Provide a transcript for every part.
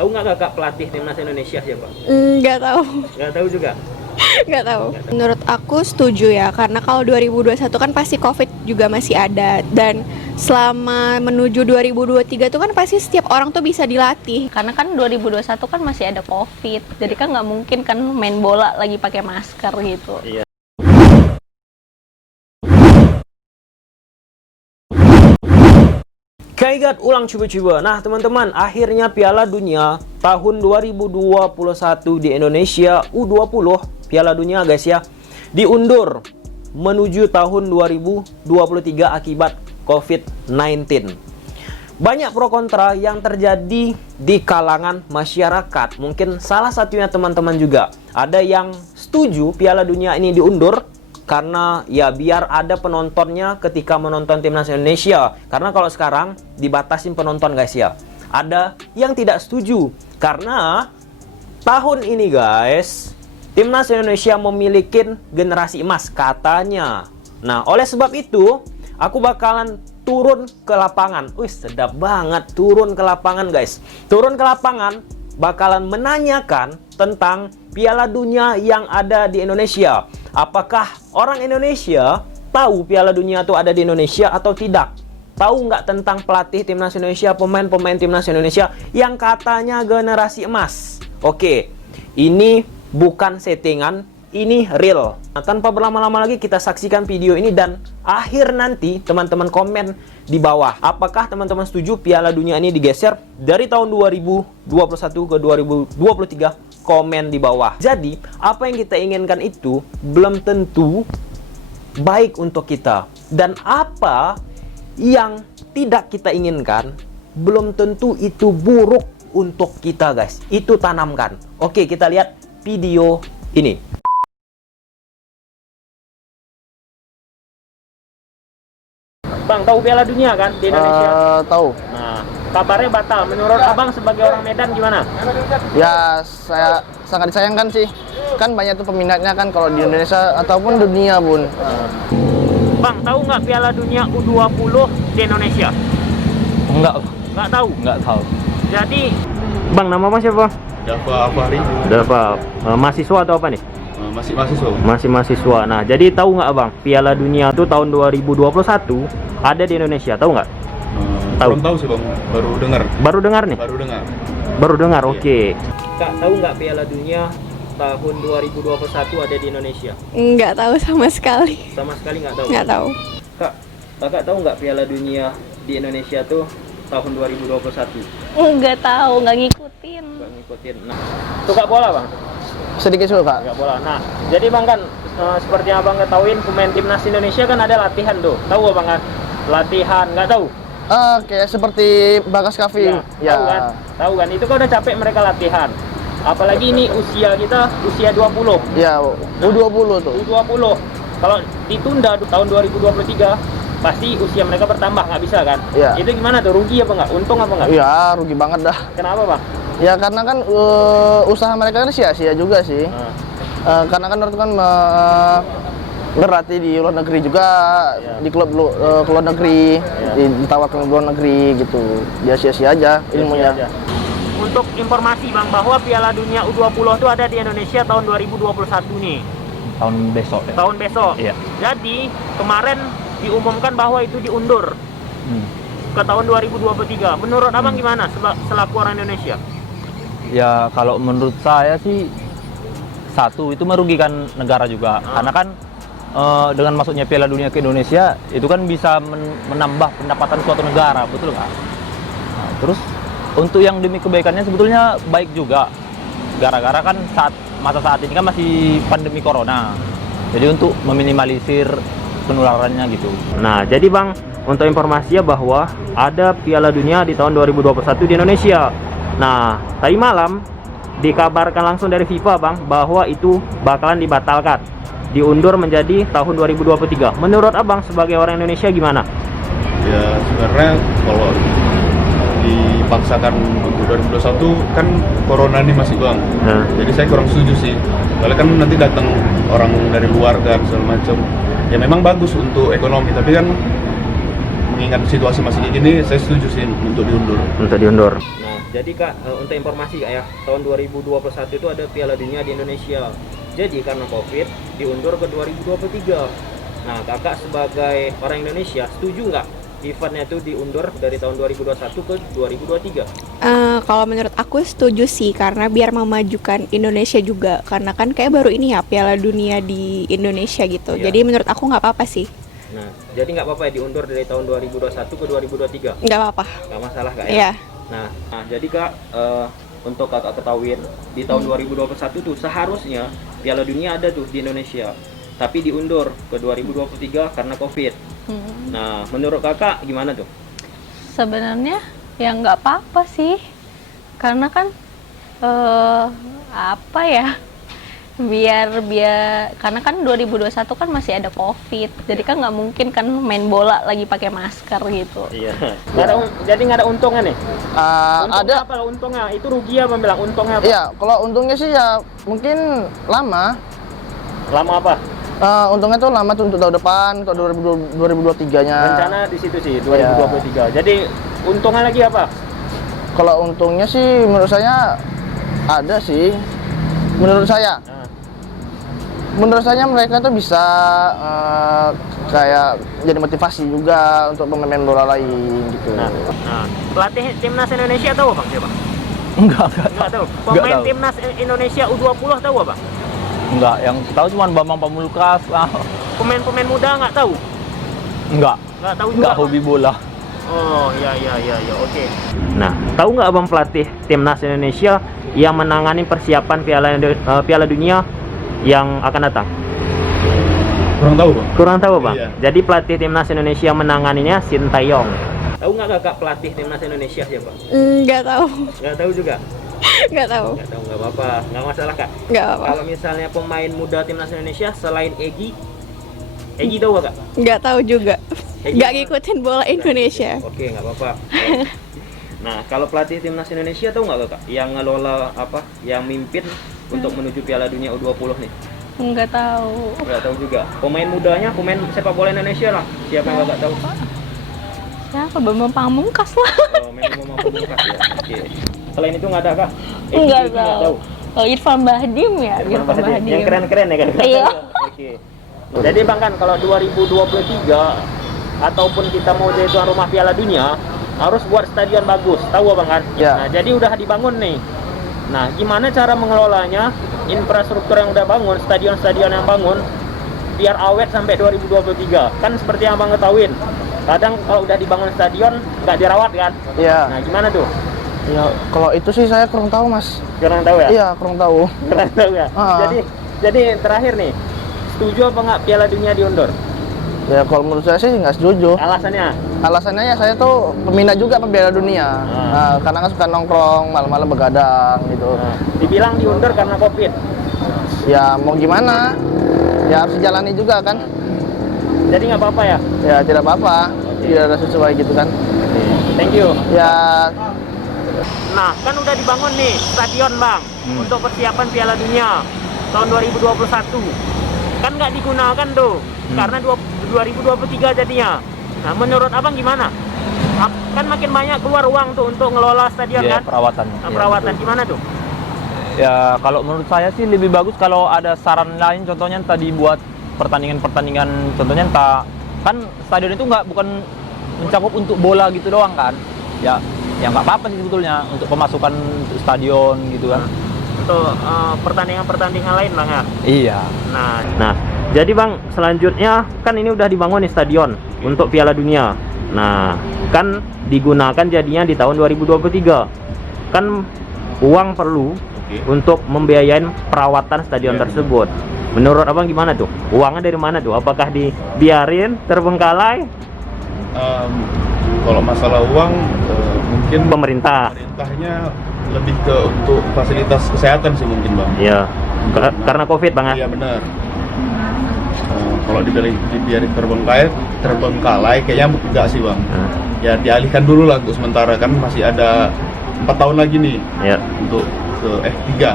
Tahu nggak kakak pelatih timnas Indonesia siapa? Nggak tahu. Nggak tahu juga. Nggak tahu. Menurut aku setuju ya, karena kalau 2021 kan pasti COVID juga masih ada, dan selama menuju 2023 tuh kan pasti setiap orang tuh bisa dilatih. Karena kan 2021 kan masih ada COVID, jadi kan nggak mungkin kan main bola lagi pakai masker gitu. Iya. Kaigat ulang coba-coba. Nah teman-teman, akhirnya Piala Dunia tahun 2021 di Indonesia U20 Piala Dunia guys ya, diundur menuju tahun 2023 akibat COVID-19. Banyak pro kontra yang terjadi di kalangan masyarakat. Mungkin salah satunya teman-teman juga. Ada yang setuju Piala Dunia ini diundur karena ya biar ada penontonnya ketika menonton timnas Indonesia. Karena kalau sekarang dibatasin penonton guys ya. Ada yang tidak setuju karena tahun ini guys, timnas Indonesia memiliki generasi emas katanya. Nah, oleh sebab itu aku bakalan turun ke lapangan. Wih, sedap banget turun ke lapangan guys. Turun ke lapangan bakalan menanyakan tentang Piala Dunia yang ada di Indonesia. Apakah orang Indonesia tahu Piala Dunia itu ada di Indonesia atau tidak? Tahu nggak tentang pelatih timnas Indonesia, pemain-pemain timnas Indonesia yang katanya generasi emas? Oke, ini bukan settingan, ini real. Nah, tanpa berlama-lama lagi kita saksikan video ini dan akhir nanti teman-teman komen di bawah. Apakah teman-teman setuju Piala Dunia ini digeser dari tahun 2021 ke 2023? Komen di bawah. Jadi, apa yang kita inginkan itu belum tentu baik untuk kita. Dan apa yang tidak kita inginkan belum tentu itu buruk untuk kita guys. Itu tanamkan. Oke, kita lihat video ini. Bang, tahu Piala Dunia kan di Indonesia? Tahu. Nah, kabarnya batal. Menurut abang sebagai orang Medan gimana? Ya, saya sangat disayangkan sih. Kan banyak tuh peminatnya kan kalau di Indonesia ataupun dunia pun. Bang, tahu nggak Piala Dunia U20 di Indonesia? Enggak. Nggak tahu? Nggak tahu. Jadi, Bang, nama Mas siapa? Dava Afari. Dava. Mahasiswa atau apa nih? Masih mahasiswa. Masih mahasiswa. Nah, jadi tahu nggak Bang, Piala Dunia itu tahun 2021 ada di Indonesia, tahu nggak? Tahu. Belum tahu sih Bang, baru dengar. Baru dengar nih? Baru dengar. Baru dengar, Iya. oke. Kak, tahu nggak Piala Dunia tahun 2021 ada di Indonesia? Nggak tahu sama sekali. Sama sekali nggak tahu? Nggak tahu. Kak, kakak tahu nggak Piala Dunia di Indonesia tuh tahun 2021? Nggak tahu, nggak ngikutin. Nggak ngikutin. Nah, suka bola Bang? Sedikit suka. Nggak bola. Nah, jadi Bang kan seperti yang Abang ketahuin pemain timnas Indonesia kan ada latihan tuh. Tahu Abang kan? Latihan, nggak tahu? Kayak seperti Bagas Kavin. Ya, tahu kan? Tahu kan? Itu kan udah capek mereka latihan. Apalagi ini usia kita usia 20. Ya, U20 tuh. U20. Kalau ditunda tahun 2023 pasti usia mereka bertambah, nggak bisa kan? Iya. Itu gimana tuh? Rugi apa nggak? Untung apa nggak? Ya, rugi banget dah. Kenapa Bang? Ya karena kan usaha mereka kan sia-sia juga sih. Karena kan itu kan berlatih di luar negeri juga, di klub ke luar negeri, ditawarkan ke luar negeri gitu. Dia sia-sia aja ilmunya. Untuk informasi Bang, bahwa Piala Dunia U20 itu ada di Indonesia tahun 2021 nih. Tahun besok ya. Tahun besok. Iya. Jadi kemarin diumumkan bahwa itu diundur ke tahun 2023. Menurut Abang gimana selaku orang Indonesia? Ya kalau menurut saya sih satu itu merugikan negara juga. Karena kan dengan masuknya Piala Dunia ke Indonesia itu kan bisa menambah pendapatan suatu negara, betul nggak? Nah, terus untuk yang demi kebaikannya sebetulnya baik juga. Gara-gara kan masa saat ini kan masih pandemi corona. Jadi untuk meminimalisir penularannya gitu. Nah, jadi Bang, untuk informasinya bahwa ada Piala Dunia di tahun 2021 di Indonesia. Nah, tadi malam dikabarkan langsung dari FIFA Bang bahwa itu bakalan dibatalkan, diundur menjadi tahun 2023. Menurut Abang sebagai orang Indonesia gimana? Ya sebenarnya kalau dipaksakan untuk 2021 kan corona ini masih Bang. Jadi saya kurang setuju sih. Soalnya kan nanti datang orang dari luar kan segala macam. Ya memang bagus untuk ekonomi, tapi kan mengingat situasi masih kayak gini, saya setuju sih untuk diundur. Untuk diundur. Nah, jadi Kak, untuk informasi Kak ya, tahun 2021 itu ada Piala Dunia di Indonesia. Jadi karena Covid diundur ke 2023. Nah, Kakak sebagai orang Indonesia setuju nggak eventnya itu diundur dari tahun 2021 ke 2023? Kalau menurut aku setuju sih, karena biar memajukan Indonesia juga, karena kan kayak baru ini ya Piala Dunia di Indonesia gitu. Iya. Jadi menurut aku nggak apa-apa sih. Nah, jadi nggak apa-apa ya diundur dari tahun 2021 ke 2023? Nggak apa-apa. Nggak masalah Kak ya? Iya. Nah, jadi Kak, untuk Kakak ketahuin, di tahun 2021 tuh seharusnya Piala Dunia ada tuh di Indonesia, tapi diundur ke 2023 karena Covid. Nah, menurut Kakak gimana tuh? Sebenarnya ya nggak apa-apa sih, karena kan apa ya, biar karena kan 2021 kan masih ada Covid, jadi kan nggak mungkin kan main bola lagi pakai masker gitu. Iya. Jadi nggak ada untungnya nih? Untungnya Ada. apa kalau untungnya? Itu rugi apa bilang untungnya apa? Iya, kalau untungnya sih ya mungkin lama. Lama apa? Untungnya tuh lama tuh untuk tahun depan, untuk 2023-nya. Rencana di situ sih 2023. Jadi untungnya lagi apa? Kalau untungnya sih menurut saya ada sih. Menurut saya. Menurut saya mereka tuh bisa kayak jadi motivasi juga untuk pemain bola lain gitu. Nah, pelatih timnas Indonesia tahu Bang siapa? Enggak Enggak tahu. Nggak Pemain tahu. timnas Indonesia U20 tahu apa? Enggak, yang tahu cuma Bambang Pamungkas. Pemain-pemain muda nggak tahu? Enggak Nggak tahu juga. enggak Bang? hobi bola. Oh, ya, oke. Nah, tahu nggak Abang pelatih timnas Indonesia yang menangani persiapan Piala Dunia yang akan datang? Kurang tahu Bang. Kurang tahu Bang. Iya. Jadi pelatih timnas Indonesia menanganinya Sintayong. Tahu nggak Kakak pelatih timnas Indonesia siapa? Nggak tahu. Nggak tahu juga. Nggak tahu. Nggak tahu, nggak apa-apa, nggak masalah Kak. Nggak apa-apa. Kalau misalnya pemain muda timnas Indonesia selain Egy tahu nggak Kak? Nggak tahu juga. Egy Nggak apa? ngikutin bola Indonesia. Oke, nggak apa-apa. Nah, kalau pelatih timnas Indonesia tahu nggak Kak? Yang ngelola apa? Yang mimpin untuk menuju Piala Dunia U20 nih? Nggak tahu. Nggak tahu juga. Pemain mudanya, pemain sepak bola Indonesia lah. Siapa yang nggak tahu? Siapa? Bambang Pamungkas lah. Oh, memang mau Pamungkas ya. Oke. Selain itu nggak ada Kak? Nggak Egy nggak tahu. Oh, Irfan Bahdim ya. Irfan Bahdim. Yang keren-keren ya kan? Iya. Oke. Jadi Bang kan kalau 2023 ataupun kita mau jadi tuan rumah Piala Dunia harus buat stadion bagus, tahu Bang kan? Ya. Nah, jadi udah dibangun nih. Nah, gimana cara mengelolanya? Infrastruktur yang udah bangun, stadion-stadion yang bangun biar awet sampai 2023. Kan seperti yang Bang ketahuin. Kadang kalau udah dibangun stadion nggak dirawat kan? Iya. Nah, gimana tuh? Ya, kalau itu sih saya kurang tahu, Mas. Kurang tahu ya? Iya, kurang tahu. Kurang tahu ya. Ah. Jadi terakhir nih, setuju apa nggak Piala Dunia diundur? Ya, kalau menurut saya sih nggak setuju. Alasannya? Alasannya ya saya tuh peminat juga Piala Dunia. Nah, karena kan suka nongkrong, malam-malam begadang gitu. Nah, dibilang diundur karena Covid. Ya, mau gimana? Ya harus dijalani juga kan. Jadi nggak apa-apa ya? Ya, tidak apa-apa. Tidak ada sesuai gitu kan. Thank you. Ya, Nah, kan udah dibangun nih stadion Bang untuk persiapan Piala Dunia tahun 2021. Kan nggak digunakan tuh karena 2023 jadinya. Nah, menurut Abang gimana? Kan makin banyak keluar uang tuh untuk ngelola stadion Iya, kan? perawatan. Nah, Iya, perawatan betul. gimana tuh? Ya kalau menurut saya sih lebih bagus kalau ada saran lain, contohnya entah dibuat pertandingan-pertandingan, contohnya entah kan stadion itu bukan mencakup untuk bola gitu doang kan, ya nggak apa-apa sih sebetulnya untuk pemasukan stadion gitu kan. Untuk pertandingan-pertandingan lain Bang ya? Iya. Nah, jadi Bang selanjutnya kan ini udah dibangun nih stadion untuk Piala Dunia. Nah, kan digunakan jadinya di tahun 2023. Kan uang perlu untuk membiayain perawatan stadion tersebut. Menurut Abang gimana tuh? Uangnya dari mana tuh? Apakah dibiarin terbengkalai? Kalau masalah uang mungkin Pemerintah. pemerintahnya lebih ke untuk fasilitas kesehatan sih mungkin Bang. Ya, karena Covid Bang ya. Iya benar. Kalau dibiarin terbengkalai kayaknya enggak sih Bang. Ya dialihkan dulu lah untuk sementara, kan masih ada 4 tahun lagi nih Ya. untuk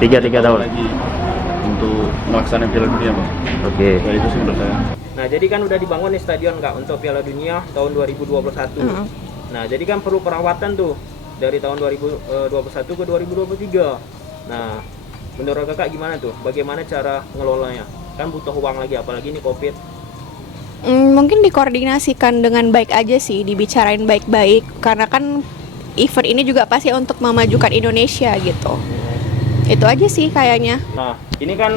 tiga Tiga tahun lagi. untuk melaksanakan Piala Dunia Bang. Oke. Ya itu sih menurut saya. Nah, jadi kan udah dibangun nih stadion Kak untuk Piala Dunia tahun 2021. Nah, jadi kan perlu perawatan tuh dari tahun 2021 ke 2023. Nah, menurut Kakak gimana tuh? Bagaimana cara ngelolanya? Kan butuh uang lagi, apalagi ini Covid. Mungkin dikoordinasikan dengan baik aja sih, dibicarain baik-baik. Karena kan event ini juga pasti untuk memajukan Indonesia gitu. Itu aja sih kayaknya. Nah, ini kan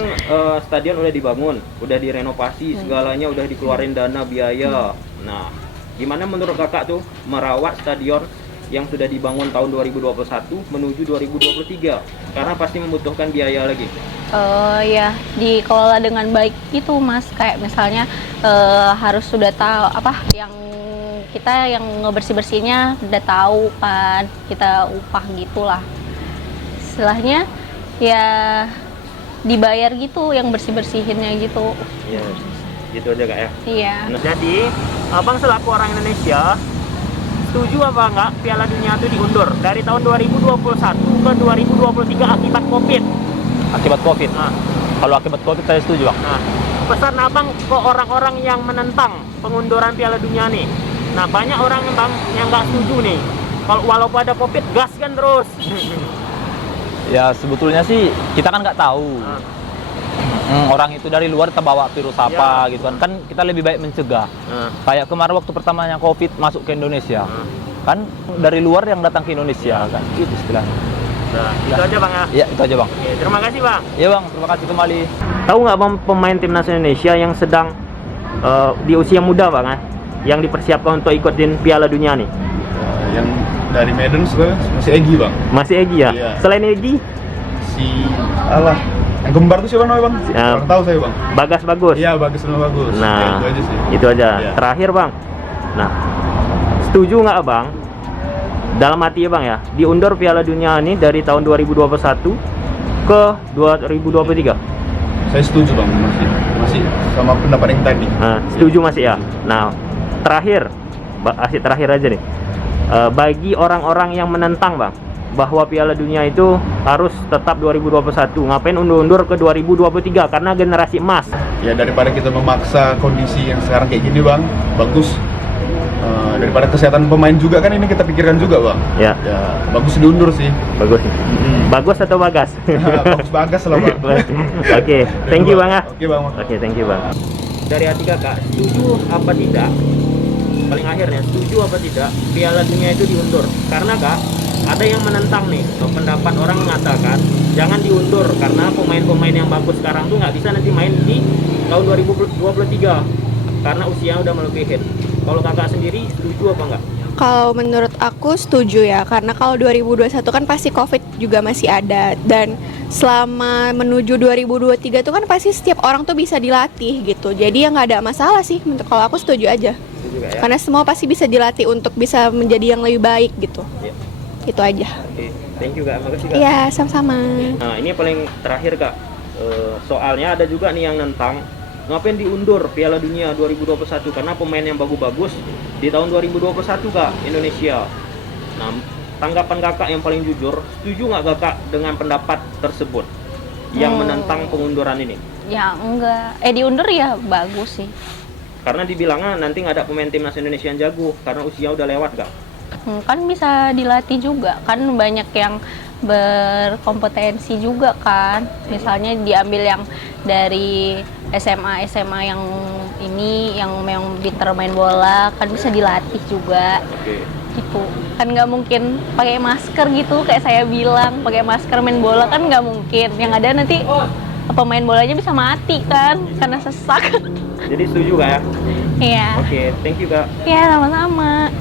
stadion udah dibangun, udah direnovasi, segalanya udah dikeluarin dana biaya. Nah, gimana menurut Kakak tuh merawat stadion yang sudah dibangun tahun 2021 menuju 2023? Karena pasti membutuhkan biaya lagi. Ya dikelola dengan baik itu Mas, kayak misalnya harus sudah tahu apa yang kita yang ngebersih-bersihnya udah tahu kan, kita upah gitulah istilahnya, ya dibayar gitu yang bersih-bersihinnya gitu. Iya, gitu aja Kak ya. Iya. Nah, jadi Abang selaku orang Indonesia setuju apa enggak Piala Dunia itu diundur dari tahun 2021 ke 2023 akibat Covid? Akibat Covid. Nah, Kalau akibat Covid saya setuju, Bang. nah, pesan Abang ke orang-orang yang menentang pengunduran Piala Dunia nih. Nah, banyak orang yang Bang yang nggak setuju nih. Kalau walaupun ada Covid, gas kan terus. Ya sebetulnya sih kita kan nggak tahu. Orang itu dari luar terbawa virus apa gitu kan. Kan kita lebih baik mencegah. Kayak kemarin waktu pertamanya Covid masuk ke Indonesia. Kan dari luar yang datang ke Indonesia kan. Gitu istilahnya. Nah, itu aja Bang ya. Ya, itu aja, Bang. Oke, terima kasih Bang. Ya, Bang, terima kasih kembali. Tahu nggak Bang pemain timnas Indonesia yang sedang di usia muda Bang ya? Yang dipersiapkan untuk ikutin Piala Dunia nih? Yang dari Medan sebenarnya masih Egy Bang. Masih Egy ya? Iya. Selain Egy? Si yang kembar tuh siapa namanya Bang? Kurang tahu saya Bang. Bagas Bagus. Iya bagus sama bagus. Nah, Ya, itu aja sih. itu aja. Iya. Terakhir Bang. Nah, setuju nggak Bang? Dalam hati ya Bang ya, diundur Piala Dunia ini dari tahun 2021 ke 2023. Saya setuju Bang, masih sama pendapat yang tadi. Nah, setuju masih ya. Nah, terakhir, asyik terakhir aja nih. Bagi orang-orang yang menentang Bang, bahwa Piala Dunia itu harus tetap 2021, ngapain undur-undur ke 2023 karena generasi emas. Ya daripada kita memaksa kondisi yang sekarang kayak gini Bang, bagus. Daripada kesehatan pemain juga kan ini kita pikirkan juga Bang. Ya. Ya bagus diundur sih. Bagus. Bagus atau bagas? Bagus bagas lah Bang. Oke, thank you Bang ya. Oke Bang. Oke, thank you Bang. Dari hati Kakak, setuju apa tidak? Paling akhirnya, setuju apa tidak Piala Dunia itu diundur? Karena Kak, ada yang menentang nih, pendapat orang mengatakan jangan diundur karena pemain-pemain yang bagus sekarang tuh nggak bisa nanti main di tahun 2023 karena usia udah melebihi. Kalau Kakak sendiri setuju apa enggak? Kalau menurut aku setuju ya, karena kalau 2021 kan pasti Covid juga masih ada, dan selama menuju 2023 itu kan pasti setiap orang tuh bisa dilatih gitu. Jadi ya nggak ada masalah sih. Kalau aku setuju aja. Setuju gak ya? Karena semua pasti bisa dilatih untuk bisa menjadi yang lebih baik gitu. Iya. Itu aja. Oke, thank you Kak, makasih Kak. Iya, sama-sama. Nah, ini yang paling terakhir Kak. Soalnya ada juga nih yang nentang ngapain diundur Piala Dunia 2021 karena pemain yang bagus-bagus di tahun 2021 Kak Indonesia. Nah, tanggapan Kakak yang paling jujur, setuju nggak Kakak dengan pendapat tersebut yang menentang pengunduran ini? Ya enggak, diundur ya bagus sih. Karena dibilangnya nanti nggak ada pemain timnas Indonesia yang jago karena usia udah lewat Kak. Kan bisa dilatih juga, kan banyak yang berkompetensi juga kan. Misalnya diambil yang dari SMA yang ini yang pinter main bola kan bisa dilatih juga. Oke. Gitu kan, nggak mungkin pakai masker gitu kayak saya bilang, pakai masker main bola kan nggak mungkin. Yang ada nanti pemain bolanya bisa mati kan karena sesak. Jadi setuju Kak ya? Iya. Oke, thank you Kak. Iya, sama-sama.